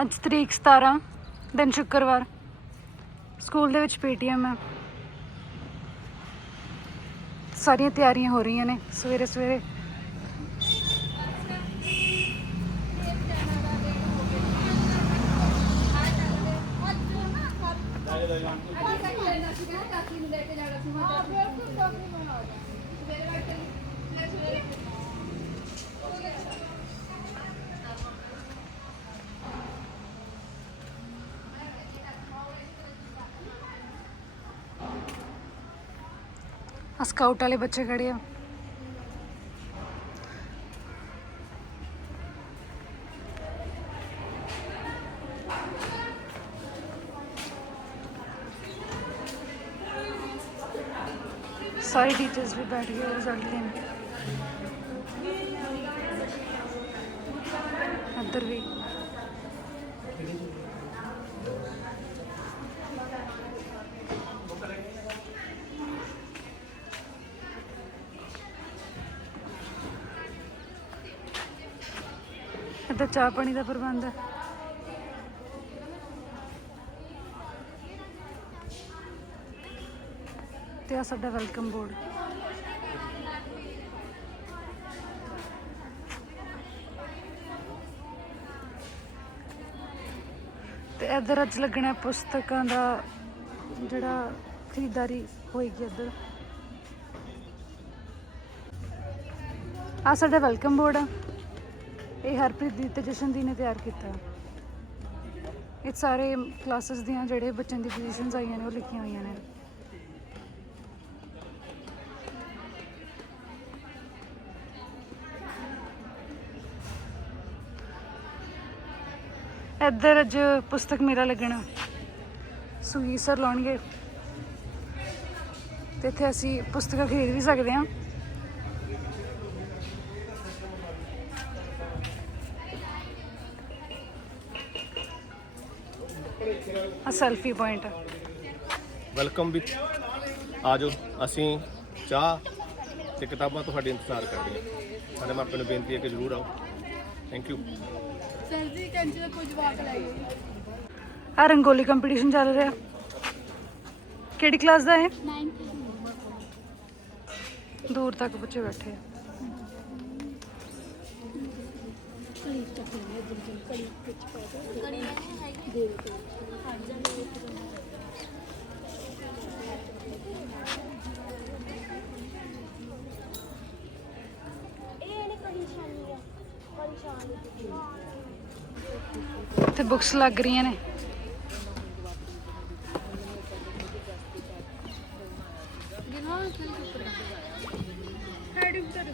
ਅੱਜ ਤਰੀਕ 17 ਦਿਨ ਸ਼ੁੱਕਰਵਾਰ। ਸਕੂਲ ਦੇ ਵਿੱਚ ਪੀਟੀਐਮ ਹੈ। ਸਾਰੀਆਂ ਤਿਆਰੀਆਂ ਹੋ ਰਹੀਆਂ ਨੇ, ਸਵੇਰੇ ਸਵੇਰੇ। ਆਹ ਸਕਾਊਟ ਵਾਲੇ ਬੱਚੇ ਖੜੇ ਆ ਸਾਰੇ ਟੀਚਰਸ ਵੀ ਬੈਠ ਗਏ ਰਿਜ਼ਲਟ ਦੇਣ ਇੱਧਰ ਵੀ ਇੱਧਰ ਚਾਹ ਪਾਣੀ ਦਾ ਪ੍ਰਬੰਧ ਹੈ। ਤੇ ਆ ਸਾਡਾ ਵੈਲਕਮ ਬੋਰਡ। ਤੇ ਇੱਧਰ ਅੱਜ ਲੱਗਣਾ ਪੁਸਤਕਾਂ ਦਾ ਜਿਹੜਾ ਖਰੀਦਦਾਰੀ ਹੋਏਗੀ ਇੱਧਰ। ਆ ਸਾਡਾ ਵੈਲਕਮ ਬੋਰਡ ਆ। ਇਹ ਹਰਪ੍ਰੀਤ ਦੀ ਤੇ ਜਸ਼ਨਦੀ ਨੇ ਤਿਆਰ ਕੀਤਾ। ਇਹ ਸਾਰੇ ਕਲਾਸਿਸ ਦੀਆਂ ਜਿਹੜੇ ਬੱਚਿਆਂ ਦੀ ਪੋਜੀਸ਼ਨਸ ਆਈਆਂ ਨੇ, ਉਹ ਲਿਖੀਆਂ ਹੋਈਆਂ ਨੇ। ਇੱਧਰ ਅੱਜ ਪੁਸਤਕ ਮੇਲਾ ਲੱਗਣਾ। ਸੁਗੀ ਸਰ ਲਾਉਣਗੇ। ਤੇ ਇੱਥੇ ਅਸੀਂ ਪੁਸਤਕਾਂ ਖਰੀਦ ਵੀ ਸਕਦੇ ਹਾਂ। Selfie point. ਵੈਲਕਮ ਵੀ ਆਜੋ ਅਸੀਂ ਚਾਹ ਤੇ ਕਿਤਾਬਾਂ ਤੁਹਾਡੇ ਇੰਤਜ਼ਾਰ ਕਰ ਰਹੇ ਹਾਂ। ਸਾਡੇ ਮਾਪਿਆਂ ਨੂੰ ਬੇਨਤੀ ਹੈ ਕਿ ਜ਼ਰੂਰ ਆਓ। ਥੈਂਕ ਯੂ ਸਰ ਜੀ ਕੰਚ ਦਾ ਕੁਝ ਵਾਕ ਲਾਈਏ ਆ ਰੰਗੋਲੀ ਕੰਪੀਟੀਸ਼ਨ ਚੱਲ ਰਿਹਾ। ਕਿਹੜੀ ਕਲਾਸ ਦਾ ਹੈ 9th ਦੂਰ ਤੱਕ ਬੱਚੇ ਬੈਠੇ ਆ। ਕਲੀ ਚੱਕ ਲਈ ਇਧਰ ਜਲ ਕਲੀ ਵਿੱਚ ਪਾ ਦੇ ਕਲੀ ਹੈਗੀ। ਦੇ ਦੇ ਇੱਥੇ ਬੁੱਕਸ ਲੱਗ ਰਹੀਆਂ ਨੇ ਦਿਨਾਂ ਕਲੀ ਉੱਪਰ ਹੈਡ ਉੱਪਰ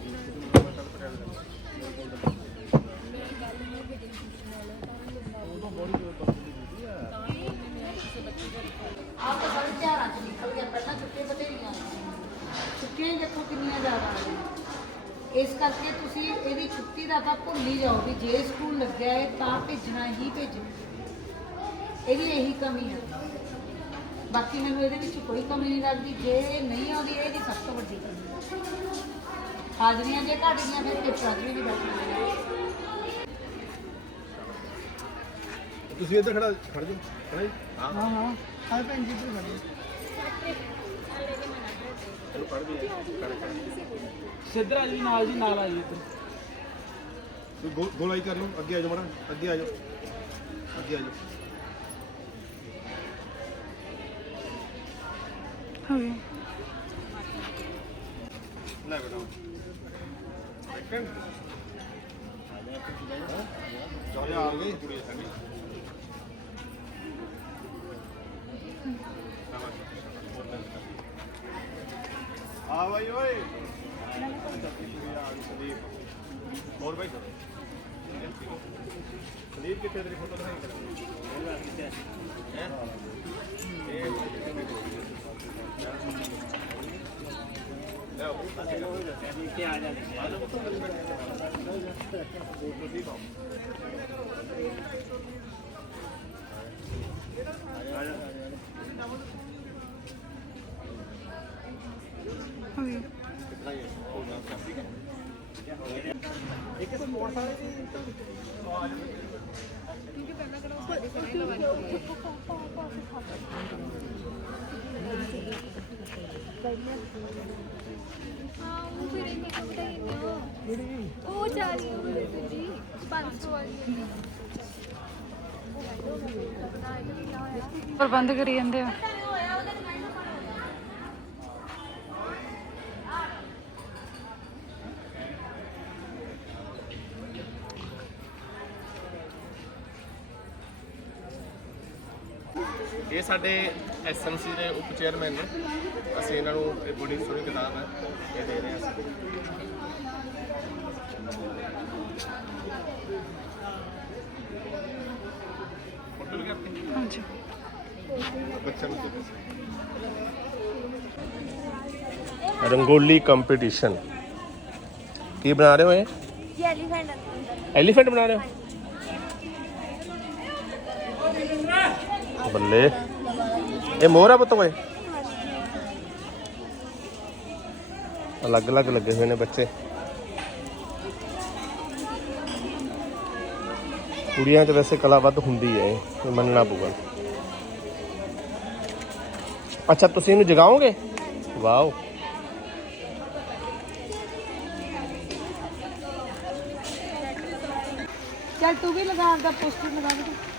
ਆਪ ਤਾਂ ਸਾਰੇ ਤਿਉਹਾਰਾਂ ਚ ਨਿਕਲ ਗਿਆ ਪਹਿਲਾਂ ਛੁੱਟੀਆਂ ਬਥੇਰੀਆਂ ਛੁੱਟੀਆਂ ਹੀ ਦੇਖੋ ਕਿੰਨੀਆਂ ਜ਼ਿਆਦਾ ਆ ਇਸ ਕਰਕੇ ਤੁਸੀਂ ਇਹਦੀ ਛੁੱਟੀ ਦਾ ਤਾਂ ਭੁੱਲ ਹੀ ਜਾਓ ਵੀ ਜੇ ਸਕੂਲ ਲੱਗਿਆ ਹੈ ਤਾਂ ਭੇਜਣਾ ਹੀ ਭੇਜਣਾ ਇਹਦੀ ਇਹੀ ਕਮੀ ਹੈ ਬਾਕੀ ਮੈਨੂੰ ਇਹਦੇ ਵਿੱਚ ਕੋਈ ਕਮੀ ਨਹੀਂ ਲੱਗਦੀ ਜੇ ਨਹੀਂ ਆਉਂਦੀ ਇਹਦੀ ਸਭ ਤੋਂ ਵੱਡੀ ਕਮੀ ਹੈ ਹਾਜ਼ਰੀਆਂ ਜੇ ਘੱਟ ਗਈਆਂ ਫਿਰ ਪੇਪਰਾਂ 'ਚ ਵੀ ਨਹੀਂ ਬੈਠਣਾ ਤੁਸੀਂ ਇੱਧਰ ਖੜਾ ਖੜ ਜਾਓ। ਖੜਾ ਜੀ। ਹਾਂ। ਹਾਂ ਹਾਂ। ਹਾਂ ਭੈਣ ਜੀ ਤੂੰ ਖੜੀ ਚਲੋ ਪੜ ਵੀ ਸਿੱਧਰ ਆ ਜੀ ਨਾਲ ਜੀ ਨਾਲ ਆ ਜੀ ਇੱਧਰ। ਤੁਸੀਂ ਗੋ- ਗੋਲਾਈ ਕਰ ਲਓ। ਅੱਗੇ ਆ ਜਾਓ ਮੜਾ। ਅੱਗੇ ਆ ਜਾਓ। ਅੱਗੇ ਆ ਜਾਓ। ਹੋ। ਗਈ ਲੈ ਬੇਟਾ ਸੈਕੰਡ ਚਲੇ ਆ ਗਏ ਕੁੜੀ ਸਾਡੀ ਆ ਭਾਈ ਓਏ ਹੋਰ ਭਾਈ ਸੰਦੀਪ ਕਿੱਥੇ ਤੇਰੀ ਫੋਟੋ ਦਿਖਾਈ ਕਰਾਂ ਹੈ ਇਹ ਕੇ ਆ ਜਾਂਦੇ ਹੋ ਗਈ ਇੱਕ ਸਪੋਰਟਸ ਵਾਲੇ ਦੀ ਹਾਂ ਉਹ ਫਿਰ ਇੰਨੇ ਕੁ ਵਧਾਈ ਨੇ ਉਹ ਚਾਲੀ ਉਹ ਦੇ ਦੂਜੀ 500 ਵਾਲੀ ਪ੍ਰਬੰਧ ਕਰੀ ਜਾਂਦੇ ਆ। ਇਹ ਸਾਡੇ ਐਸਐਮਸੀ ਦੇ ਉਪ ਚੇਅਰਮੈਨ ਨੇ। ਅਸੀਂ ਇਹਨਾਂ ਨੂੰ ਇਹ ਬੜੀ ਸੋਹਣੀ ਕਿਤਾਬ ਹੈ ਇਹ ਦੇ ਰਹੇ ਹਾਂ ਫੋਟੋ ਵੀ ਕਰਤੀ? ਹਾਂਜੀ। ਬੱਚਿਆਂ ਨੂੰ ਦੇ ਰੰਗੋਲੀ ਕੰਪੀਟੀਸ਼ਨ ਕੀ ਬਣਾ ਰਹੇ ਹੋ ਇਹ? ਇਹ ਐਲੀਫੈਂਟ ਐਲੀਫੈਂਟ ਬਣਾ ਰਹੇ ਹੋ? ਬੱਲੇ। ਇਹ ਮੋਹਰਾ ਪੁੱਤ ਓਏ। ਅਲੱਗ ਅਲੱਗ ਲੱਗੇ ਹੋਏ ਨੇ ਬੱਚੇ। ਕੁੜੀਆਂ 'ਚ ਵੈਸੇ ਕਲਾ ਵੱਧ ਹੁੰਦੀ ਹੈ ਇਹ ਮੰਨਣਾ ਪਊਗਾ। ਅੱਛਾ, ਤੁਸੀਂ ਇਹਨੂੰ ਜਗਾਓਗੇ? ਵਾਓ। ਚੱਲ ਤੂੰ ਵੀ ਲਗਾ, ਆਪਦਾ ਪੋਸਟਰ ਲਗਾ ਦੇ।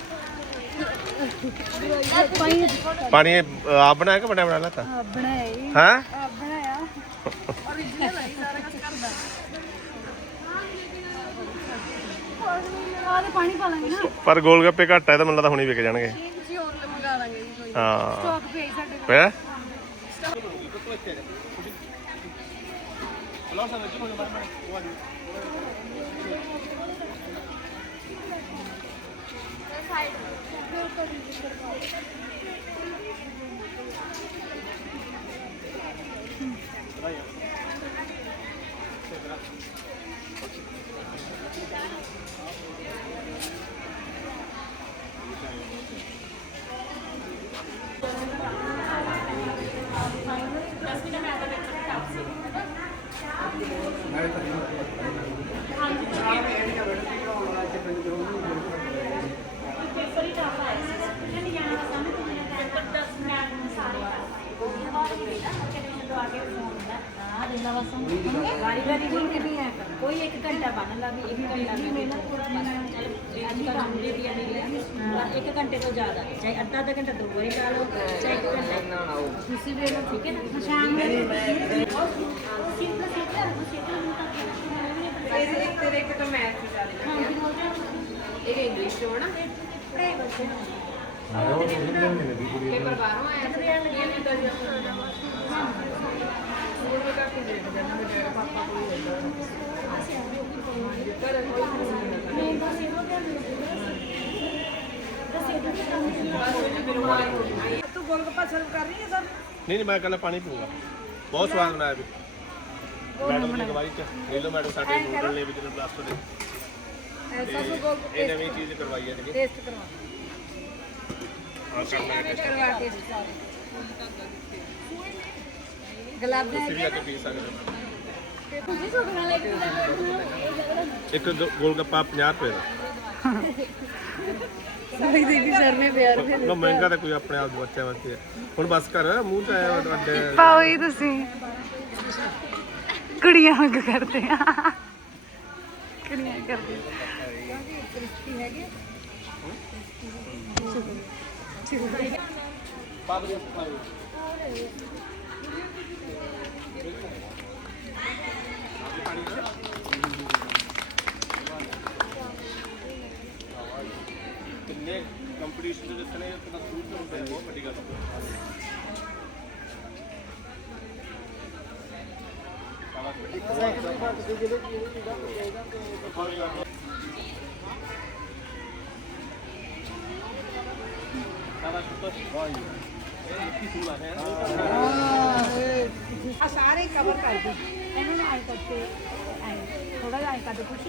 ਪਾਣੀ ਇਹ, ਆਪ ਬਣਾਇਆ ਕਿ ਬਣਾ ਬਣਾ ਲਾਤਾ ਹਾਂ? ਬਣਾਇਆ। Origignal ਹੈ ਸਾਰਾ ਕੁਝ ਕਰਦਾ। ਆਹ ਤੇ ਪਾਣੀ ਪਾ ਲਾਂਗੇ ਨਾ। ਪਰ ਗੋਲ ਗੱਪੇ ਘੱਟ ਹੈ ਤਾਂ ਮੈਨੂੰ ਲੱਗਦਾ ਹੁਣੀ ਵਿਕ ਜਾਣਗੇ। ਜੀ ਹੋਰ ਮੰਗਾ ਲਾਂਗੇ ਜੀ ਕੋਈ। ਹਾਂ। ਸਟਾਕ ਪੇ ਸਾਡੇ ਕੋਲ। ਪਿਆ? ก็มีทุก ਵਾਰੀ ਵਾਰੀ ਨਹੀਂ ਕਰਨੀ ਹੈ ਕੋਈ ਇੱਕ ਘੰਟਾ ਬੰਨ ਲਾ ਵੀ ਇੱਕ ਘੰਟਾ ਵੀ। ਮਿਹਨਤ ਪੂਰਾ ਅੱਜ ਕੱਲ੍ਹ ਹੁੰਦੀ ਵੀ ਨਹੀਂ ਪਰ ਇੱਕ ਘੰਟੇ ਤੋਂ ਜ਼ਿਆਦਾ। ਚਾਹੇ ਅੱਧਾ ਅੱਧਾ ਘੰਟਾ ਦੋ ਵਾਰੀ ਲਾ ਲਓ ਚਾਹੇ ਇੱਕ ਘੰਟਾ। ਤੁਸੀਂ ਵੇਖ ਲਓ ਠੀਕ ਹੈ ਨਾ? ਸ਼ਾਮ ਨੂੰ ਤੇਰੇ ਇੱਕ ਤਾਂ ਮੈਥ ਦੀ ਚੱਲ ਇਹ ਇੰਗਲਿਸ਼ ਹੋਣਾ ਪੇਪਰ ਬਾਹਰੋਂ ਆਇਆ ਸੀ। ਇਹ ਨਹੀਂ ਤਾਂ ਸਕੂਲ ਵਿੱਚ ਕੱਟ ਦੇ ਦਿੰਦੇ ਨੇ ਮੇਰੇ ਪਾਪਾ ਕੋਲ ਹੀ। ਰਹਿੰਦਾ ਪਰ ਕੋਈ ਤੂੰ ਗੋਲਗੱਪਾ ਸਰਵ ਕਰ ਰਹੀ ਹੈ ਸਰ ਨਹੀਂ ਨਹੀਂ ਮੈਂ ਕੱਲ ਪਾਣੀ ਪੀਊਗਾ। ਬਹੁਤ ਸਵਾਦ ਬਣਾਇਆ ਵੀ। ਮੈਡਮ ਦੀ ਅਗਵਾਈ ਚ। ਨੀਲੋ ਮੈਡਮ ਸਾਡੇ ਨੂਡਲ ਨੇ ਵਿਜਨ ਬਲਾਸਟਰ ਦੇ ਐਸਾ ਸੋ ਗੋਲ ਇਹ ਨਵੀਂ ਚੀਜ਼ ਕਰਵਾਈ ਹੈ ਜੀ ਟੇਸਟ ਕਰਵਾ। ਹੈ ਕਰਵਾ ਟੇਸਟ ਕਰ ਗੁਲਾਬ ਤੁਸੀਂ ਵੀ ਆ ਕੇ ਪੀ ਸਕਦੇ ਹੋ। ਤੁਸੀਂ ਤੁਹਾਡੇ ਨਾਲ ਇੱਕ ਇੱਕ ਗੋ- ਗੋਲ ਗੱਪਾ 50 ਰੁਪਏ ਦਾ। ਸਾਡੀ ਦੀਦੀ ਸਰ ਨੇ ਪਿਆਰ ਉਹ ਮਹਿੰਗਾ ਤਾਂ ਕੋਈ ਆਪਣੇ ਆਪ ਦੇ ਬੱਚਿਆਂ ਵਾਸਤੇ ਹੈ। ਹੁਣ ਬਸ ਕਰ ਮੂੰਹ ਤੇ ਆਇਆ ਵੱਡੇ ਪਾਓ ਹੀ ਤੁਸੀਂ। ਕੁੜੀਆਂ ਵਾਂਗ ਕਰਦੇ ਆ। ਕੁੜੀਆਂ ਕਰਦੇ ਕਿੰਨੇ ਕੰਪੀਟੀਸ਼ਨ ਦੇ ਵਿੱਚ ਨੇ ਤਾਂ ਫਰੂਟ ਹੁੰਦੇ ਆ, ਬਹੁਤ ਵੱਡੀ ਗੱਲ ਆ ਸਾਰੇ ਕਵਰ ਕਰ ਦੇ। ਇਹਨੂੰ ਨਾ ਆਈ ਕਰਕੇ ਥੋੜਾ ਜਿਹਾ ਆਈ ਕਰ ਕੁਛ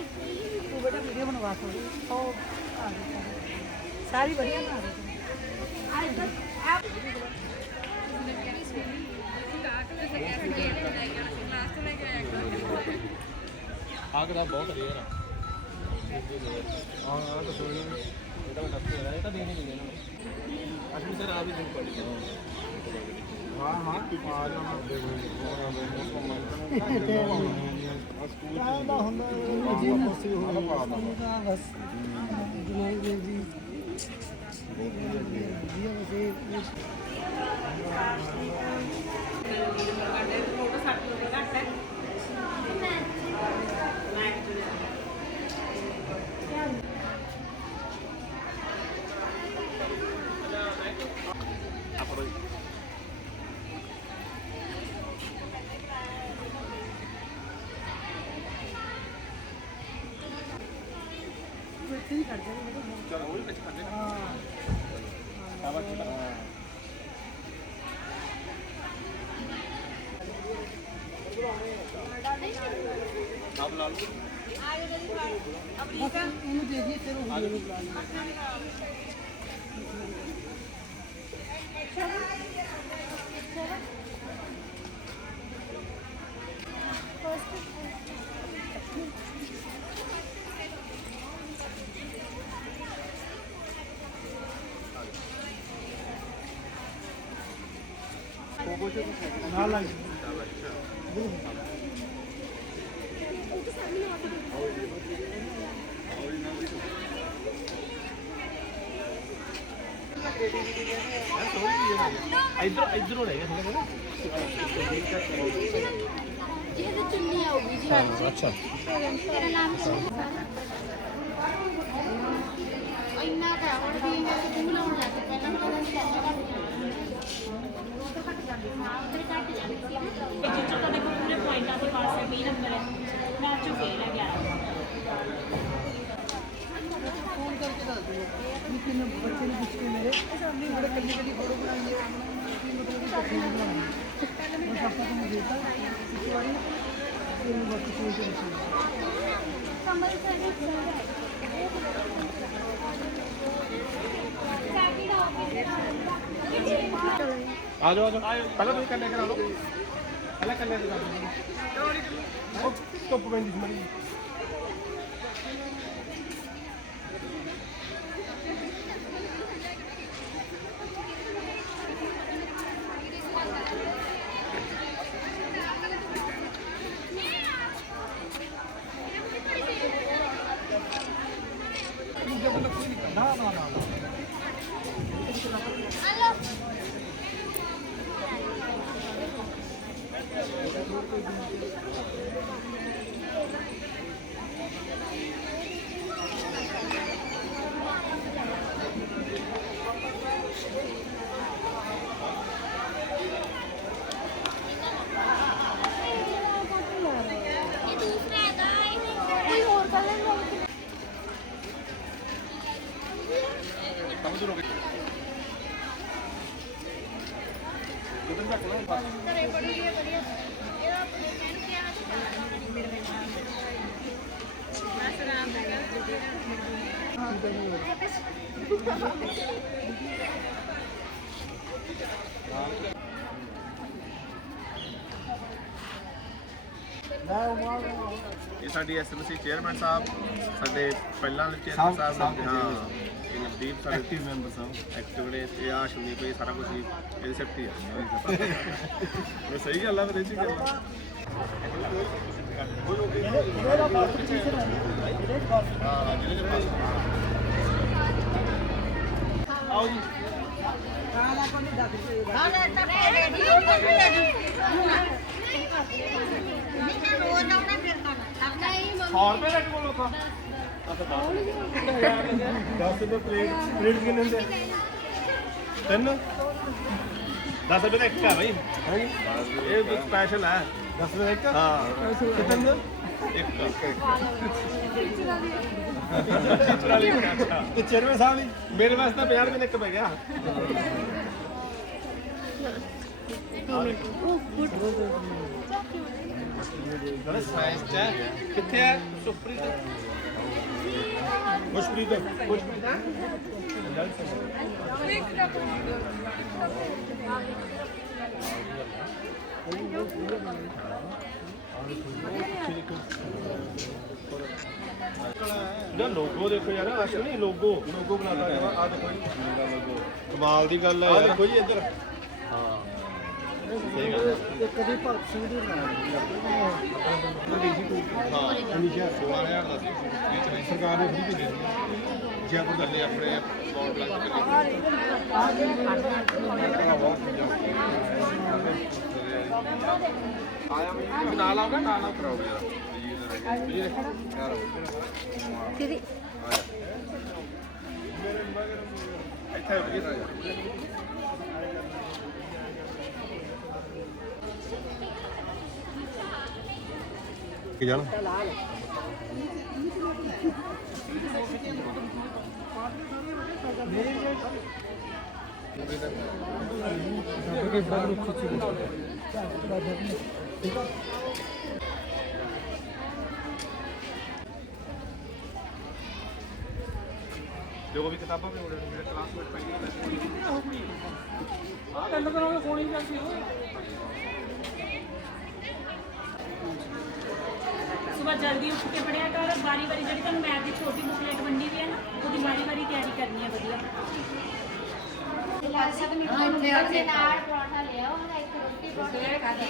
ਤੂੰ ਬੇਟਾ ਵੀਡੀਓ ਬਣਵਾ ਥੋੜੀ ਉਹ ਆ ਗਈ ਸਾਰੀ ਵਧੀਆ ਬਣਾ ਦੇ ਆ ਆ ਆਗ ਦਾ ਬਹੁਤ ਰੇਅਰ ਆ। ਹਾਂ ਹਾਂ ਦੱਸੋ ਇਹਨੂੰ ਇਹ ਤਾਂ ਮੈਂ ਦੱਸ ਰਿਹਾ ਇਹ ਤਾਂ ਦੇਣੀ ਨਹੀਂ ਇਹਨਾਂ ਨੂੰ ਅਸ਼ਵੀ ਸਰ ਆ ਵੀ ਦਿਨ ਪੜੀ ਹਾਂ ਹਾਂ। ਆ ਜਾਣਾ। ਦੇ ਫੋਟੋ ਸੱਟ ਲੋਗੇ ਘੱਟ ਹੈ। ਇੱਧਰ ਇੱਧਰੋਂ ਲੈ ਗਿਆ ਥੋੜਾ ਜਿਹਦੇ ਚੁੰਨੀ ਆਉਗੀ ਜੀ ਅੱਛਾ ਤੇਰਾ ਨਾਮ ਕੀ ਹੈ ਇੰਨਾ ਕਾ ਹੁਣ ਵੀ ਮੈਂ ਤੇ ਤੂੰ ਲਾਉਣ ਲੱਗ ਪਿਆ ਪਹਿਲਾਂ ਤਾਂ ਮੈਂ ਚੱਲ ਘੱਟ ਜਾਂਦੀ ਹਾਂ। ਉਧਰ ਘੱਟ ਜਾਂਦੀ ਸੀ ਨਾ। ਜਿੱਚੋ ਤਾਂ ਦੇਖੋ ਪੂਰੇ ਪੁਆਇੰਟਾਂ ਦੇ ਪਾਸ ਹੈ 20 ਨੰਬਰ ਹੈ। ਮੈਥ ਚੋਂ ਫੇਲ ਹੈ 11 ਕਮਲ ਸਰ ਆ ਜਾਓ ਆ ਜਾਓ ਪਹਿਲਾਂ ਤੁਸੀਂ ਕੰਨੇ ਕਰਾ ਲਓ। ਪਹਿਲਾਂ ਕੰਨੇ ਕਰਾ ਲਓ। ਧੁੱਪ ਪੈਂਦੀ ਸੀ ਮਰੀ ਸਾਡੀ ਐਸਐਮਸੀ ਚੇਅਰਮੈਨ ਸਾਹਿਬ ਸਾਡੇ ਪਹਿਲਾਂ ਦੇ ਚੇਅਰਮੈਨ ਸਾਹਿਬ ਹਾਂ ਇਹ ਨਵਦੀਪ ਸਾਡੇ ਐਕਟਿਵ ਮੈਂਬਰ ਸਾਹਿਬ ਐਕਟਿਵ ਨੇ ਤੇ ਆ ਸ਼ੁਨੀ ਪਈ ਸਾਰਾ ਕੁਝ ਇਹਦੇ ਤੇ ਆ ਇਹ ਸਹੀ ਗੱਲ ਆ ਫਿਰ ਇਹ ਚ ਗੱਲ ਆ। ਹਾਂ ਜਿਹੜੇ ਜਿਹੜੇ ਆਓ ਜੀ ਨਹੀਂ 100 ਰੁਪਏ ਦਾ ਕੋਲ ਲੋਕਾਂ ਅੱਛਾ 10 ਰੁਪਏ ਪਲੇਟ ਪਲੇਟ ਕਿੰਨੇ ਹੁੰਦੇ? ਤਿੰਨ? 10 ਰੁਪਏ ਦਾ ਇੱਕ ਹੈ ਭਾਈ ਇਹ ਤਾਂ ਸਪੈਸ਼ਲ ਹੈ 10 ਰੁਪਏ ਇੱਕ? ਹਾਂ। ਕਿੰਨੇ ਇੱਕ। ਤੇ ਚੇਅਰਮੈਨ ਸਾਹਿਬ ਜੀ ਮੇਰੇ ਵਾਸਤੇ ਤਾਂ 50 ਰੁਪਏ ਦਾ ਇੱਕ ਪੈ ਗਿਆ। ਗੜਾ ਸਾਈਜ਼ ਚ ਹੈ। ਕਿੱਥੇ ਹੈ ਸੁਪਰੀਤ ਖੁਸ਼ਪ੍ਰੀਤ ਖੁਸ਼ਪ੍ਰੀਤ ਹੈ ਨਾ ਲੋਗੋ ਦੇਖੋ ਯਾਰ ਅਸ਼ ਨਹੀਂ ਲੋਗੋ ਲੋਗੋ ਬਣਾਤਾ ਆ ਦੇਖੋ ਜੀ ਕਮਾਲ ਦੀ ਗੱਲ ਹੈ ਯਾਰ ਦੇਖੋ ਜੀ ਇੱਧਰ ਹਾਂ ਕਦੀ ਭਗਤ ਸਿੰਘ ਦੀ ਹਾਂ ਅਨੀਸ਼ਾ 16000 ਦਾ ਸੀ ਇਹ ਚ ਸਰਕਾਰ ਨੇ ਫ੍ਰੀ ਭੇਜਿਆ ਸੀ ਜੈਪੁਰ ਦਾ ਲੈ ਆਪਣੇ ਮੌਲ ਬਲਾਕ ਤੇ ਆਇਆ ਮੈਂ ਨਾਲ ਆਉਂਗਾ ਨਾਲ ਆਉ ਕਰਾਓ ਯਾਰ ਜੀ ਯਾਰ ਦੀਦੀ ਇੱਥੇ ਵੀ ਨਾ ਕਿ ਜਾਣਾ। ਜੋ ਵੀ ਕਿਤਾਬਾਂ ਵੀ ਉਹਦੇ ਮੇਰੇ ਕਲਾਸਮੇਟ ਪੜ੍ਹੀ ਆ ਤਿੰਨ ਦਿਨਾਂ ਨੂੰ ਸੋਣੀ ਜਾਂਦੀ ਹੋਏ ਸਵੇਰ ਜਲਦੀ ਉੱਠ ਕੇ ਪੜਿਆ ਕਰ ਵਾਰੀ ਵਾਰੀ ਜਿਹੜੀ ਤੁਹਾਨੂੰ ਮੈਥ ਦੀ ਛੋਟੀ ਬੁਕਲੇਟ ਵੰਡੀ ਵੀ ਹੈ ਨਾ ਉਹਦੀ ਵਾਰੀ ਵਾਰੀ ਤਿਆਰੀ ਕਰਨੀ ਹੈ ਵਧੀਆ ਇੱਥੇ ਨਾਲ ਪਰੌਂਠਾ ਲਿਆ ਉਹਦਾ ਇੱਕ ਰੋਟੀ ਪਰੌਂਠਾ ਖਾਦੇ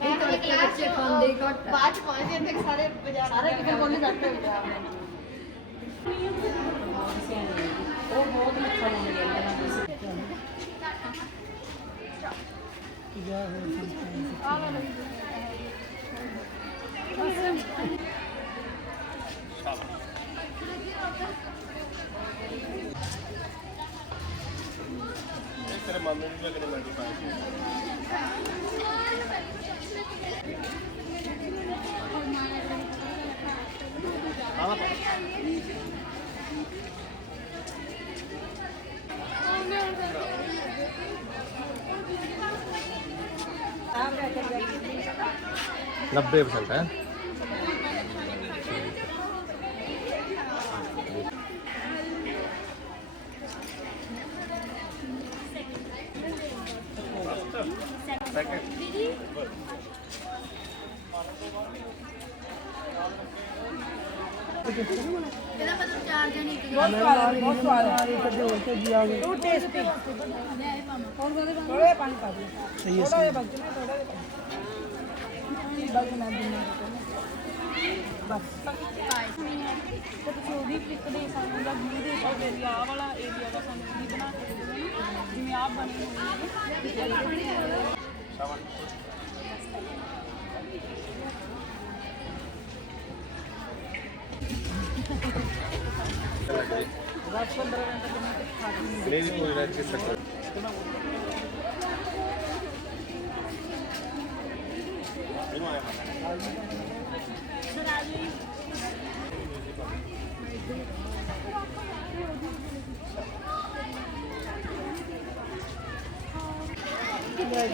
ਇਹ ਤਾਂ ਬੱਚੇ ਬੱਚੇ ਖਾਂਦੇ ਹੀ ਘੱਟ ਬਾਅਦ ਚ ਪਹੁੰਚ ਜਾਂਦੇ ਕਿ ਸਾਰੇ ਬਾਜ਼ਾਰ ਸਾਰੇ ਕਿਤੇ ਕੋਲ ਨਹੀਂ ਬੈਠੇ ਉਹ ਬਹੁਤ ਮੱਖਣ ਹੁੰਦੀ ਹੈ ਇਹ ਤੇਰੇ ਮਨ ਨੂੰ ਨੱਬੇ ਪਰਸੈਂਟ ਨਾ, ਜਿਵੇਂ ਆਹ ਬਣੀ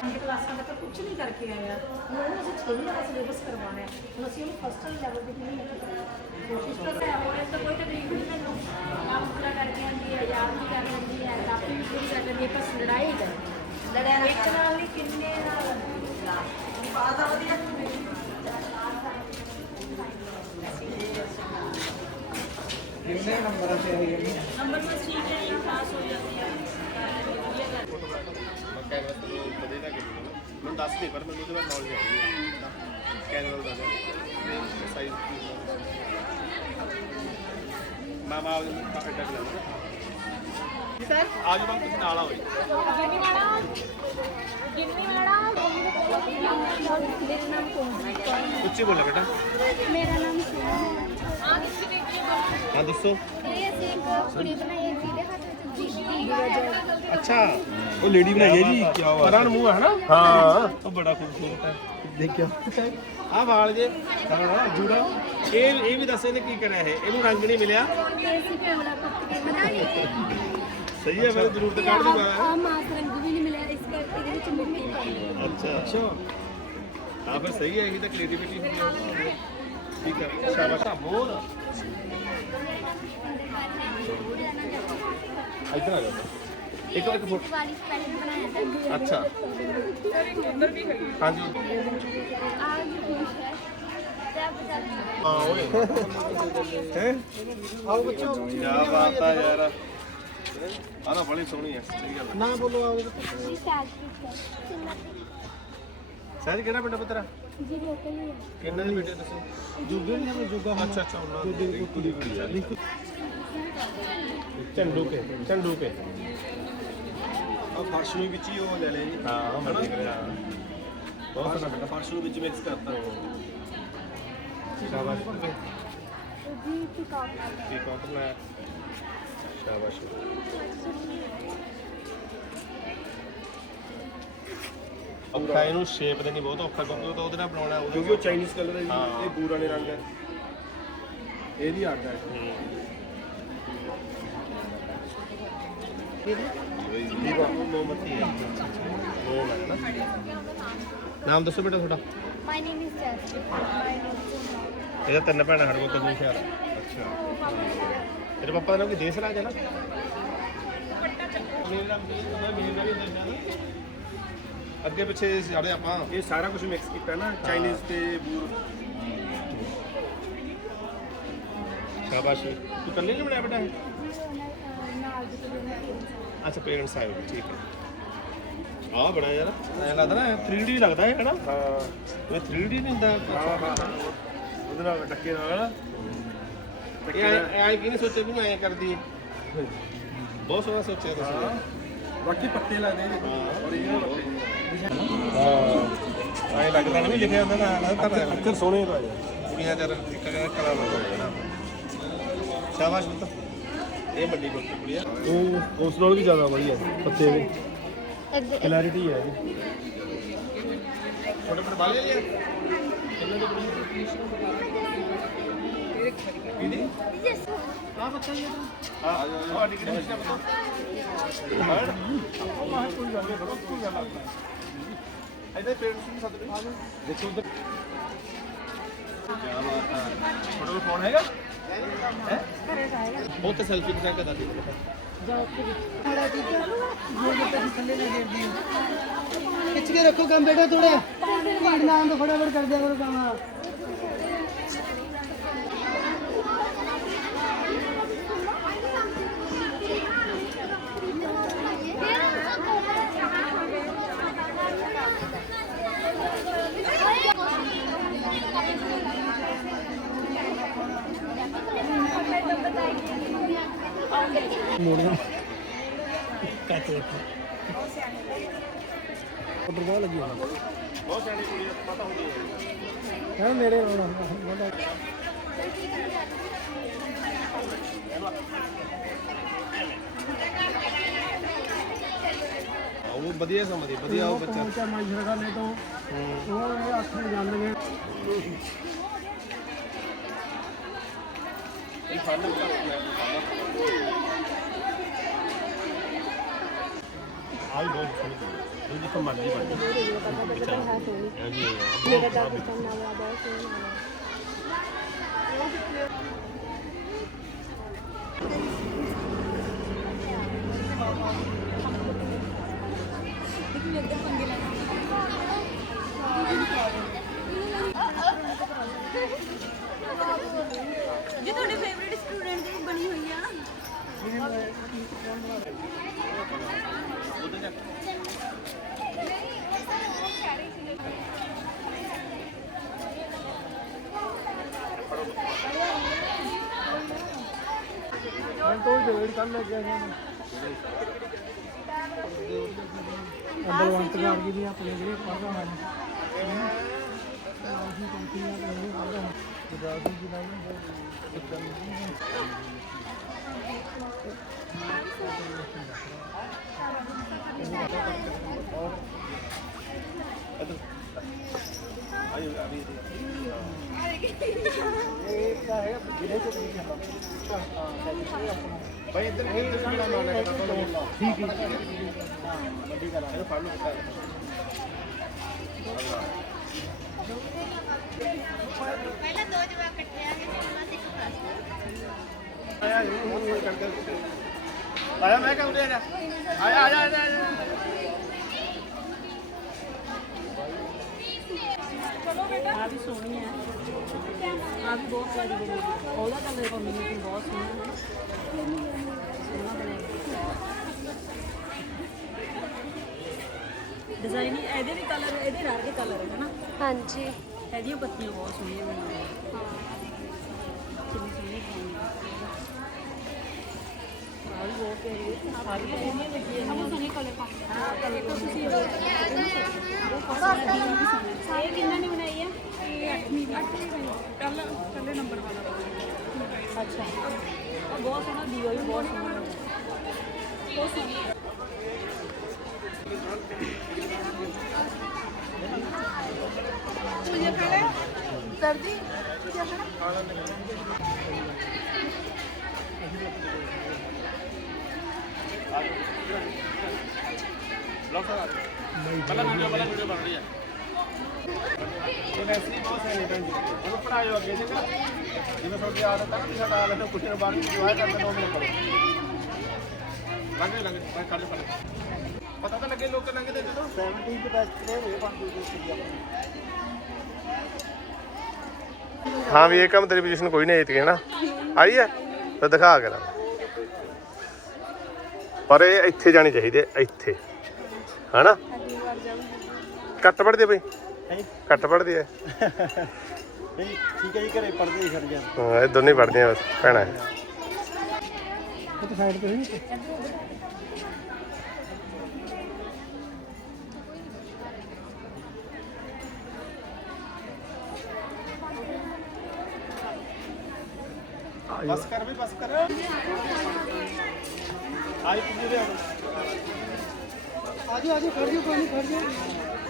ਪੰਜ ਕਲਾਸਾਂ ਤੱਕ ਕੁਝ ਨਹੀਂ ਕਰਕੇ ਆਇਆ। ਹੁਣ ਉਹਨੂੰ ਅਸੀਂ ਛੇਵੀਂ ਦਾ ਸਿਲੇਬਸ ਕਰਵਾਉਣਾ ਹੈ। ਹੁਣ ਅਸੀਂ ਉਹਨੂੰ ਫਸਟ ਵਾਲੇ ਲੈਵਲ ਤੇ ਨਹੀਂ ਲੈ ਕੇ ਜਾਣਾ ਕੋਸ਼ਿਸ਼ ਕਰ ਰਹੇ ਹਾਂ ਹੋਰ ਇਸ ਤੋਂ ਕੋਈ ਤਕਲੀਫ ਨਹੀਂ ਮੈਨੂੰ ਕੰਮ ਪੂਰਾ ਕਰਕੇ ਆਉਂਦੀ ਹੈ ਯਾਦ ਵੀ ਕਰ ਲੈਂਦੀ ਹੈ ਕਾਪੀ ਵੀ ਪੂਰੀ ਕਰ ਲੈਂਦੀ ਹੈ ਬਸ ਲੜਾਈ ਕਰ ਲੜਿਆ ਇੱਕ ਨਾਲ ਨਹੀਂ ਕਿੰਨੇ ਨਾਲ? ਪਾਦਾ ਵਧੀਆ ਕਿੰਨੇ ਨੰਬਰ ਤੇ ਆਈ ਹੈ? ਨੰਬਰ ਬਸ ਠੀਕ ਹੈ ਜਾਂ ਪਾਸ ਹੋ ਜਾਂਦੀ। ਹੈ ਵਧੀਆ ਕਰ ਕੈਨਵਸ ਤੋਂ ਵਧੇ ਦਾ ਕਿਵੇਂ ਮੈਨੂੰ ਦੱਸ ਦੇ ਪਰ ਮੈਨੂੰ ਉਹਦੇ ਬਾਰੇ ਨੌਲੇਜ ਹੈ ਕੈਨਵਸ ਦਾ ਮੇਨ ਸਾਈਜ਼ ਮੈਂ ਮਾਲ ਨੂੰ ਕਾਫੀ ਟੱਕ ਲੱਗਦਾ ਸਰ ਆਜ ਮੈਂ ਤੁਸੀਂ ਨਾਲ ਆਓ ਗਿੰਨੀ ਵਾਲਾ ਗਿੰਨੀ ਵਾਲਾ ਮੇਰਾ ਨਾਮ ਕੌਣ ਉੱਚੀ ਬੋਲੋ ਬੇਟਾ ਮੇਰਾ ਨਾਮ ਸੋਨਾ ਹਾਂ ਦੱਸੋ ਇਹ ਅਸੀਂ ਕੁੜੀ ਬਣਾਈ ਜਿਹਦੇ ਹੱਥ ਵਿੱਚ ਜੀਤੀ ਅੱਛਾ ਉਹ ਲੇਡੀ ਬਣਾਈ ਹੈ ਜੀ ਕੀ ਬਾਤ ਪਰਾਂ ਨੂੰ ਮੂੰਹ ਹੈ ਨਾ ਹਾਂ। ਉਹ ਬੜਾ ਖੂਬਸੂਰਤ ਹੈ। ਦੇਖਿਓ ਆ ਵਾਲ ਜੇ। ਹਾਂ ਜੂੜਾ। ਇਹ ਇਹ ਵੀ ਦੱਸ ਇਹਨੇ ਕੀ ਕਰਿਆ ਇਹ? ਇਹਨੂੰ ਰੰਗ ਨਹੀਂ ਮਿਲਿਆ। ਤੇ ਸਹੀ ਹੈ ਫਿਰ ਜ਼ਰੂਰਤ ਕੱਢ ਆ ਦੂੰਗਾ ਆ ਮਾਸ ਰੰਗ ਵੀ ਨਹੀਂ ਮਿਲਿਆ ਇਸ ਕਰਕੇ ਇਹਦੇ ਵਿੱਚ ਮਿੱਟੀ ਪਾਈ ਅੱਛਾ। ਅੱਛਾ। ਹਾਂ ਫਿਰ ਸਹੀ ਹੈ ਇਹ ਤਾਂ ਕ੍ਰੀਏਟੀਵਿਟੀ ਹੁੰਦੀ ਹੈ। ਠੀਕ ਹੈ ਸ਼ਾਬਾਸ਼ ਹੋਰ? ਇੱਧਰ ਆ ਜਾ। ਇੱਕ ਇੱਕ ਫੁੱਟ ਦੀਵਾਲੀ ਸਪੈਸ਼ਲ ਬਣਾਇਆ ਅੱਛਾ। ਹਾਂਜੀ। ਹਾਂ ਓਏ। ਹੈ? ਆਓ ਬੱਚੋ ਕੀ ਬਾਤ ਆ ਯਾਰ। ਆ ਤਾਂ ਬੜੀ ਸੋਹਣੀ ਹੈ। ਸਹੀ ਗੱਲ ਨਾ ਬੋਲੋ ਆਓ ਜੀ ਸੈਜ ਸਹਿਜ ਕਿਹੜਾ ਪਿੰਡ ਪੁੱਤਰਾ? ਜੀ ਲੋਕਲ ਹੀ ਹੈ। ਕਿੰਨੇ ਦੇ ਬੇਟੇ ਤੁਸੀਂ? ਜੁਗੇ ਨਹੀਂ ਜੁਗਾ ਅੱਛਾ ਅੱਛਾ ਉਹਨਾਂ ਦੀ ਕੁੜੀ ਕੁੜੀ ਆ ਚੰਡੂ ਕੇ ਚੰਡੂ ਕੇ ਆ ਫਰਸ਼ ਨੂੰ ਵਿੱਚ ਹੀ ਉਹ ਲੈ ਲਿਆ ਜੀ। ਹਾਂ ਮੈਂ ਦੇਖ ਰਿਹਾ ਬਹੁਤ ਸੋਹਣਾ ਬੇਟਾ ਫਰਸ਼ ਨੂੰ ਵਿੱਚ ਮਿਕਸ ਕਰਤਾ। ਸ਼ਾਬਾਸ਼। ਜੀ ਪਿਕਾਕ ਠੀਕ ਆ ਮੈਂ ਸ਼ਾਬਾਸ਼ ਔਖਾ ਇਹਨੂੰ ਸ਼ੇਪ ਦੇਣੀ ਬਹੁਤ ਔਖਾ ਕਿਉਂਕਿ ਉਹ ਤਾਂ ਉਹਦੇ ਨਾਲ ਬਣਾਉਣਾ ਉਹਦੇ ਕਿਉਂਕਿ ਉਹ ਚਾਈਨੀਜ਼ ਕਲਰ ਹੈ ਹਾਂ। ਜੀ ਇਹ ਬੂਰਾ ਨੇ ਰੰਗ ਹੈ। ਇਹਦੀ ਆਰਟ ਹੈ ਦੀਵਾ ਮੋਮਬੱਤੀ ਹੈ ਮੋਮ ਹੈ ਨਾ ਨਾਮ ਦੱਸੋ ਬੇਟਾ ਤੁਹਾਡਾ। ਮਾਈ ਨੇਮ ਇਜ਼ ਜੈਸਮੀਨ ਇਹਦਾ ਤਿੰਨ ਭੈਣਾਂ ਸਾਡੇ ਕੋਲ ਤਿੰਨ ਸ਼ਹਿਰ ਅੱਛਾ। ਤੇਰੇ ਪਾਪਾ ਦਾ ਨਾਮ ਕੀ ਦੇਸ ਰਾਜ ਹੈ ਨਾ? ਅੱਗੇ ਪਿੱਛੇ ਸਾਡੇ ਆਪਾਂ ਇਹ ਸਾਰਾ ਕੁਝ ਮਿਕਸ ਕੀਤਾ ਨਾ ਚਾਈਨੀਜ਼ ਤੇ ਬੂਰ। ਸ਼ਾਬਾਸ਼। ਤੂੰ ਕੱਲੇ ਨਹੀਂ ਬਣਾਇਆ ਬੇਟਾ ਇਹ? ਨਾਲ ਦੇ ਅੱਛਾ ਪੇਰੈਂਟਸ ਆਏ ਹੋਏ, ਠੀਕ ਹੈ। ਆਹ ਬੜਾ ਯਾਰ। ਐਂ ਲੱਗਦਾ ਨਾ 3D ਲੱਗਦਾ ਹੈ ਹਨਾ? ਹਾਂ। ਇਹ 3D ਨਹੀਂ ਹੁੰਦਾ। ਹਾਂ ਹਾਂ ਉਹਦੇ ਨਾਲ ਟੱਕੇ ਨਾਲ ਇਹ ਐਂ ਕਿ ਨਹੀਂ ਸੋਚਿਆ ਵੀ ਐਂ ਕਰਦੀ ਹੈ ਬਹੁਤ ਸੋਹਣਾ ਸੋਚਿਆ ਤੁਸੀਂ। ਬਾਕੀ ਪੱਤੇ ਲੱਗਦੇ ਨੇ। ਹਾਂ। ਐਂ ਲੱਗਦਾ ਨਹੀਂ ਲਿਖਿਆ ਹੁੰਦਾ ਨਾ ਲੱਗਦਾ ਤਾਂ ਅੱਖਰ ਸੋਹਣੇ ਪਾਏ ਕੁੜੀਆਂ ਜਰ ਇੱਕ ਕਲਾ ਲੱਗਦਾ ਸ਼ਾਬਾਸ਼ ਪੁੱਤ ਇਹ ਵੱਡੀ ਬੱਕਰੀ ਕੁੜੀ ਆ ਉਹ ਉਸ ਨਾਲ ਵੀ ਜ਼ਿਆਦਾ ਵਧੀਆ ਪੱਤੇ ਦੇ ਅੱਗੇ ਕਲੈਰਿਟੀ ਹੈ ਜੀ ਛੋਟੇ ਪਰ ਬਾਲੇ ਲਿਆ ਕਿੰਨੇ ਦੇ ਕੁੜੀ ਕਿਹਦੀ ਹਾਂ ਬੱਚਾ ਇਹ ਤਾਂ ਹਾਂ ਆ ਡਿਗਰੀ ਵਿੱਚ ਨਾ ਬਤਾ ਹਾਂ ਉਹ ਮਾਹ ਕੋਈ ਗੱਲ ਨਹੀਂ ਕੋਈ ਗੱਲ ਨਹੀਂ ਇਹਦੇ ਪੇਰੈਂਟਸ ਨੂੰ ਸੱਦ ਲਈ ਦੇਖੋ ਉਧਰ ਕੀ ਬਾਤ ਹੈ ਤੁਹਾਡੇ ਕੋਲ ਫੋਨ ਹੈਗਾ ਹੈ ਉਹ ਤਾਂ ਸੈਲਫੀ ਖਿਚਾ ਕੇ ਦੱਸ ਦਿਓ ਖਿੱਚ ਕੇ ਰੱਖੋ ਕੰਮ ਬੇਟਾ ਥੋੜਾ ਭੀੜ ਨਾ ਆਉਣ ਤੋਂ ਫਟਾਫਟ ਕਰ ਦਿਆ ਕਰੋ ਕੰਮ ਆਰਡਰ ਬਹੁਤ ਲੱਗੀ ਹੋਣਾ ਬਹੁਤ ਸਿਆਣੀ ਕੁੜੀ ਪਤਾ ਹੁੰਦੀ ਹੈ। ਹੈ ਨੇੜੇ ਆਉਣਾ ਉਹ ਵਧੀਆ ਸਮਝਦੀ ਵਧੀਆ ਉਹ ਬੱਚਾ ਪਹੁੰਚਾ ਮਾਈਸ਼ਰ ਖਾਨੇ ਤੋਂ ਉਹ ਅੱਖ ਨੂੰ। ਜਾਂਦੇ ਆ ਵੀ ਬਹੁਤ ਸੋਹਣੀ ਕੁੜੀ ਇਹ ਜਿੱਥੇ ਮਰਜ਼ੀ ਬਣ ਜਾਏ ਮੇਰਾ ਦਾਦਾ ਚੰਨਾ ਵਾਲਾ ਬਹੁਤ ਸੋਹਣਾ ਹੈ ਜੀ ਤੁਹਾਡੇ ਫੇਵਰਿਟ ਸਟੂਡੈਂਟ ਦੀ ਬਣੀ ਹੋਈ ਆ ਮੈਂ ਤੋਂ ਡਿਵਾਈਡ ਕਰ ਲੈ ਗਿਆ ਬਲਵੰਤ ਗਾਰਗੀ ਦੀ ਆਪਣੇ ਜਿਹੜੇ ਪੜ੍ਹਦਾ ਹਾਂ ਆਹੀ ਕੰਪਨੀਆਂ ਦੇ ਜਿਹੜੇ ਪੜ੍ਹਦਾ ਹਾਂ। ਗੁਰਦਾਸਪੁਰ ਜ਼ਿਲ੍ਹਾ ਨੂੰ ਆਇਓ ਆ ਵੀ ਇਹ ਤਾਂ ਹੈ ਜ਼ਿਲ੍ਹੇ ਤੋਂ ਨਹੀਂ ਜਾਂਦਾ ਹਾਂ ਭਾਈ ਇੱਧਰ ਇੱਧਰ ਕਿਹੜਾ ਨਾਮ ਹੈ ਠੀਕ ਹੈ ਵੱਡੀ ਗੱਲ ਹੈ ਫੜ ਲਓ ਕਿਤਾ ਪਹਿਲਾਂ ਦੋ ਜਵਾਕ ਇਕੱਠੇ ਆ ਗਏ ਸੀ ਬਸ ਇੱਕ ਫਸਟ ਆਇਆ ਜੀ ਹੁਣ ਹੁਣ ਕਰਕੇ ਆਇਆ ਮੈਂ ਕਹਿੰਦਾ ਆਇਆ ਆਇਆ ਆਇਆ। ਆਇਆ ਆਇਆ ਆ ਵੀ ਸੋਹਣੀ ਹੈ ਆ ਵੀ ਬਹੁਤ ਪਿਆਰੀ ਬਣੀ ਹੈ। ਉਹਦਾ ਕਲਰ ਕੰਬੀਨੇਸ਼ਨ ਬਹੁਤ ਸੋਹਣਾ ਹੈ ਡਿਜ਼ਾਈਨ ਇਹਦੇ ਵੀ ਕਲਰ ਇਹਦੇ ਰੰਗ ਦੇ ਕਲਰ ਹੈ ਨਾ? ਹਾਂਜੀ। ਇਹਦੀਆਂ ਪੱਤੀਆਂ ਬਹੁਤ ਸੋਹਣੀਆਂ ਬਣੀਆਂ ਕਿੰਨੀ ਸੋਹਣੀ ਬਣੀ ਆ ਵੀ ਬਹੁਤ ਪਿਆਰੀ ਹੈ। ਸਾਰੀਆਂ ਸੋਹਣੀਆਂ ਲੱਗੀਆਂ ਨੇ। ਸੋਹਣੇ ਕਲਰ ਪਾਉਂਦੇ ਤੁਸੀਂ ਇਹ ਕਿੰਨਾ ਨੇ ਬਣਾਈ ਹੈ। ਇਹ 8ਵੀਂ ਦੀ 8ਵੀਂ ਦੀ ਕੱਲ ਕੱਲੇ ਨੰਬਰ ਵਾਲਾ ਅੱਛਾ ਉਹ ਬਹੁਤ ਸੋਹਣਾ ਦੀਵਾ ਵੀ ਬਹੁਤ ਸੋਹਣਾ ਬਣਿਆ ਬਹੁਤ ਸੋਹਣੀ ਤੁਝੇ ਖੜੇ ਦਰਦੀ ਤੁਝੇ ਖੜੇ ਪਹਿਲਾਂ ਵੀਡੀਓ ਪਹਿਲਾਂ ਵੀਡੀਓ ਬਣ ਰਹੀ ਹੈ ਇਹ ਵੈਸੇ ਹੀ ਬਹੁਤ ਸਹੀ ਭੈਣ ਜੀ ਉਹਨੂੰ ਪੜਾਇਓ ਅੱਗੇ ਚੰਗਾ ਜਿਵੇਂ ਤੁਹਾਡੀ ਆਦਤ ਹੈ ਨਾ ਵੀ ਸਾਡਾ ਆਦਤ ਹੈ ਕੁਛ ਨਾ ਬਾਅਦ ਵਿੱਚ ਦੁਆ ਕਰਦੇ ਦੋ ਮਿੰਟ ਕਰੋ ਲੰਘੇ ਲੰਘੇ ਮੈਂ ਕਰ ਲਿਆ ਪਤਾ ਤਾਂ ਲੱਗੇ ਲੋਕ ਲੰਘਦੇ ਜਦੋਂ। 17 ਦੇ ਬੈਸਟ ਪਲੇਅਰ ਹੋਏ ਬੰਦੂ ਦੇ ਸੀ ਹਾਂ ਵੀ ਇਹ ਕੰਮ ਤੇਰੀ ਪੋਜੀਸ਼ਨ ਕੋਈ ਨਹੀਂ ਆਈ ਨਾ ਆਈ ਹੈ ਤਾਂ ਦਿਖਾ ਕੇ ਪਰ ਇਹ ਇੱਥੇ ਜਾਣੀ ਚਾਹੀਦੀ ਹੈ ਇੱਥੇ। ਹਨਾ? ਕੱਟ ਪੜਦੇ ਬਈ। ਕੱਟ ਪੜਦੀ ਹੈ। ਨਹੀਂ ਠੀਕ ਹੈ ਜੀ ਘਰੇ ਪੜਦੇ ਹੀ ਖੜ ਗਿਆ ਹਾਂ ਇਹ ਦੋਨੇ ਪੜਦੀਆਂ ਬਸ ਭੈਣਾਂ। ਹੈ ਉਹ ਸਾਈਡ ਤੇ ਨਹੀਂ? ਬਸ ਕਰ ਵੀ ਬਸ ਕਰ। ਆਈ ਕਿੰਨੇ ਦੇ ਆਜੋ ਆਜੋ ਖੜ ਜਾਓ ਕੋਈ ਨਹੀਂ ਖੜ ਜਾਓ।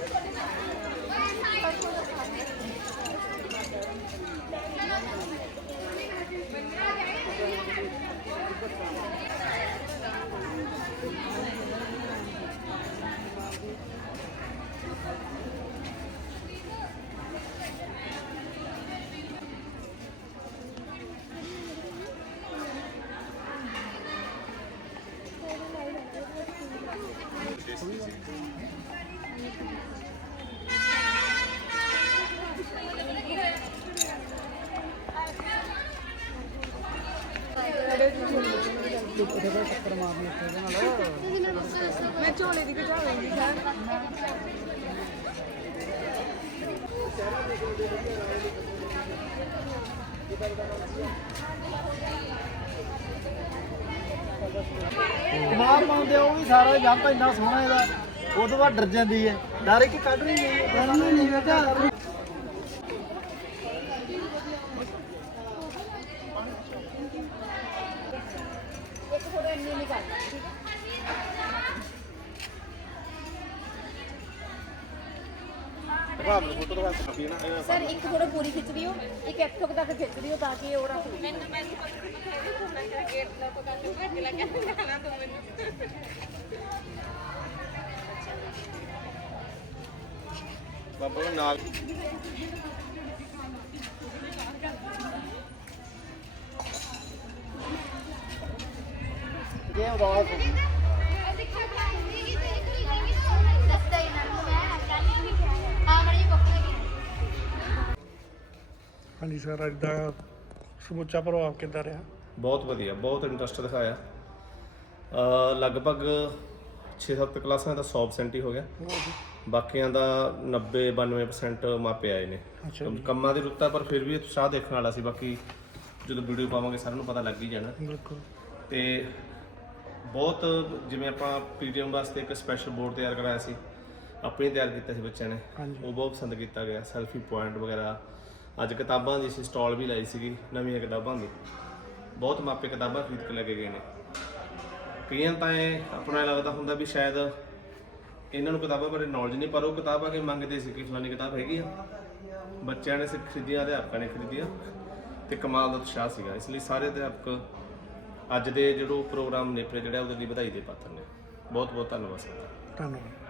ਮਾਰ ਪਾਉਂਦੇ ਆ, ਉਹ ਵੀ ਸਾਰਾ ਜੰਪ ਇੰਨਾ ਸੋਹਣਾ ਇਹਦਾ। ਉਹ ਤੋਂ ਬਾਅਦ ਡਰ ਜਾਂਦੀ ਹੈ। ਡਰ ਕੇ ਕੱਢ ਰਹੀ ਹੈ ਡਰਨਾ ਨਹੀਂ ਬੇਟਾ ਦਿਖਾ ਦੇ ਫੋਟੋ ਦਿਖਾ ਸਕਦੀ ਹੈ ਨਾ ਇਹ ਸਰ ਇੱਕ ਥੋੜਾ ਪੂਰੀ ਖਿੱਚ ਦਿਓ ਇੱਕ ਇੱਥੋਂ ਕੁ ਤੱਕ ਖਿੱਚ ਦਿਓ ਤਾਂ ਕਿ ਉਹ ਰੱਖ ਬਾਬਾ ਨੂੰ ਨਾਲ ਇਹ ਉਦਾਸ ਹਾਂਜੀ ਸਰ ਅੱਜ ਦਾ ਸਮੁੱਚਾ ਪ੍ਰਭਾਵ ਕਿੱਦਾਂ ਰਿਹਾ? ਬਹੁਤ ਵਧੀਆ ਬਹੁਤ ਇੰਟਰਸਟ ਦਿਖਾਇਆ। ਅ ਲਗਭਗ 6-7 ਕਲਾਸਾਂ ਦਾ 100% ਹੀ ਹੋ ਗਿਆ। ਬਾਕੀਆਂ ਦਾ 90 92% ਮਾਪੇ ਆਏ ਨੇ। ਕੰਮਾਂ ਦੀ ਰੁੱਤਾ ਪਰ ਫਿਰ ਵੀ ਉਤਸ਼ਾਹ ਦੇਖਣ ਵਾਲਾ ਸੀ। ਬਾਕੀ ਜਦੋਂ ਵੀਡੀਓ ਪਾਵਾਂਗੇ ਸਾਰਿਆਂ ਨੂੰ ਪਤਾ ਲੱਗ ਹੀ ਜਾਣਾ। ਬਿਲਕੁਲ। ਤੇ ਬਹੁਤ ਜਿਵੇਂ ਆਪਾਂ ਪੀਟੀਐਮ ਵਾਸਤੇ ਇੱਕ ਸਪੈਸ਼ਲ ਬੋਰਡ ਤਿਆਰ ਕਰਾਇਆ ਸੀ ਆਪਣੀ ਤਿਆਰ ਕੀਤਾ ਸੀ ਬੱਚਿਆਂ ਨੇ। ਉਹ ਬਹੁਤ ਪਸੰਦ ਕੀਤਾ ਗਿਆ। ਸੈਲਫੀ ਪੁਆਇੰਟ ਵਗੈਰਾ ਅੱਜ ਕਿਤਾਬਾਂ ਦੀ ਅਸੀਂ ਸਟਾਲ ਵੀ ਲਾਈ ਸੀਗੀ, ਨਵੀਆਂ ਕਿਤਾਬਾਂ ਦੀ। ਬਹੁਤ ਮਾਪੇ ਕਿਤਾਬਾਂ ਖਰੀਦ ਕੇ ਲੈ ਕੇ ਗਏ ਨੇ। ਕਈਆਂ ਤਾਂ ਇਹ ਆਪਣਾ ਲੱਗਦਾ ਹੁੰਦਾ ਵੀ ਸ਼ਾਇਦ ਇਹਨਾਂ ਨੂੰ ਕਿਤਾਬਾਂ ਬਾਰੇ ਨੌਲੇਜ ਨਹੀਂ, ਪਰ ਉਹ ਕਿਤਾਬਾਂ ਕਿ ਮੰਗਦੇ ਸੀ ਕਿ ਫਲਾਨੀ ਕਿਤਾਬ ਹੈਗੀ ਆ। ਬੱਚਿਆਂ ਨੇ ਸਿੱਖ ਖਰੀਦੀਆਂ, ਅਧਿਆਪਕਾਂ ਨੇ ਖਰੀਦੀਆਂ ਤੇ ਕਮਾਲ ਦਾ ਉਤਸ਼ਾਹ ਸੀਗਾ। ਇਸ ਲਈ ਸਾਰੇ ਅਧਿਆਪਕ ਅੱਜ ਦੇ ਜਿਹੜੋ ਪ੍ਰੋਗਰਾਮ ਨੇਪਰੇ ਜਿਹੜਾ, ਉਹਦੇ ਲਈ ਵਧਾਈ ਦੇ ਪਾਤਰ ਨੇ। ਬਹੁਤ ਬਹੁਤ ਧੰਨਵਾਦ ਸਰ। ਧੰਨਵਾਦ।